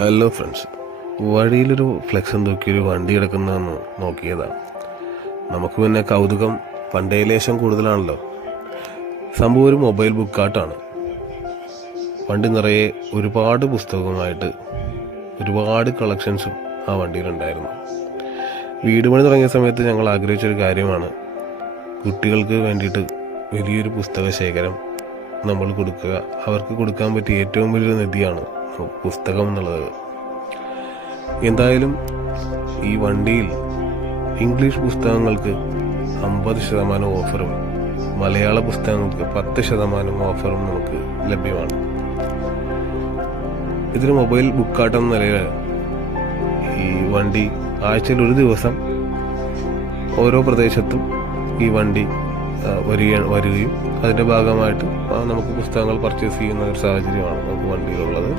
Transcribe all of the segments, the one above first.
Hello friends, വഴിയിലൊരു flex നോക്കിയൊരു വണ്ടി കിടക്കുന്നതെന്ന് നോക്കിയതാണ്. നമുക്ക് പിന്നെ കൗതുകം പണ്ടേ ലേശം കൂടുതലാണല്ലോ. സംഭവം ഒരു മൊബൈൽ ബുക്കാട്ടാണ്. വണ്ടി നിറയെ ഒരുപാട് പുസ്തകവുമായിട്ട് ഒരുപാട് കളക്ഷൻസും ആ വണ്ടിയിലുണ്ടായിരുന്നു. വീട് പണി തുടങ്ങിയ സമയത്ത് ഞങ്ങൾ ആഗ്രഹിച്ചൊരു കാര്യമാണ് കുട്ടികൾക്ക് വേണ്ടിയിട്ട് വലിയൊരു പുസ്തക ശേഖരം നമ്മൾ കൊടുക്കുക. അവർക്ക് കൊടുക്കാൻ പറ്റിയ ഏറ്റവും വലിയൊരു നിധിയാണ് പുസ്തകം എന്നുള്ളത്. എന്തായാലും ഈ വണ്ടിയിൽ ഇംഗ്ലീഷ് പുസ്തകങ്ങൾക്ക് 50% ഓഫറും മലയാള പുസ്തകങ്ങൾക്ക് 10% ഓഫറും നമുക്ക് ലഭ്യമാണ്. ഇതൊരു മൊബൈൽ ബുക്കാട്ടം എന്ന നിലയിൽ ഈ വണ്ടി ആഴ്ചയിൽ ഒരു ദിവസം ഓരോ പ്രദേശത്തും ഈ വണ്ടി വരികയും അതിൻ്റെ ഭാഗമായിട്ട് നമുക്ക് പുസ്തകങ്ങൾ പർച്ചേസ് ചെയ്യുന്ന ഒരു സാഹചര്യമാണ് നമുക്ക് വണ്ടിയിലുള്ളത്.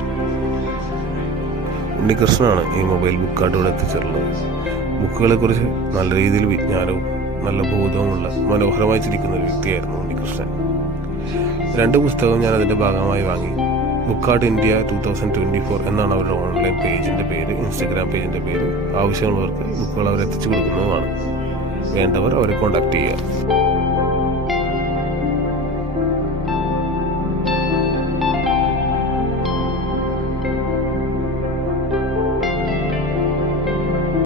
ഉണ്ണികൃഷ്ണനാണ് ഈ മൊബൈൽ ബുക്കായിട്ട് ഇവിടെ എത്തിച്ചിട്ടുള്ളത്. ബുക്കുകളെക്കുറിച്ച് നല്ല രീതിയിൽ വിജ്ഞാനവും നല്ല ബോധവുമുള്ള മനോഹരമായി ചിരിക്കുന്ന ഒരു വ്യക്തിയായിരുന്നു ഉണ്ണികൃഷ്ണൻ. 2 പുസ്തകം ഞാൻ അതിൻ്റെ ഭാഗമായി വാങ്ങി. ബുക്കാർട്ട് ഇന്ത്യ 2024 എന്നാണ് അവരുടെ ഓൺലൈൻ പേജിൻ്റെ പേര്, ഇൻസ്റ്റഗ്രാം പേജിൻ്റെ പേര്. ആവശ്യമുള്ളവർക്ക് ബുക്കുകൾ അവരെത്തിച്ചു കൊടുക്കുന്നതുമാണ്. വേണ്ടവർ അവരെ കോൺടാക്ട് ചെയ്യുക.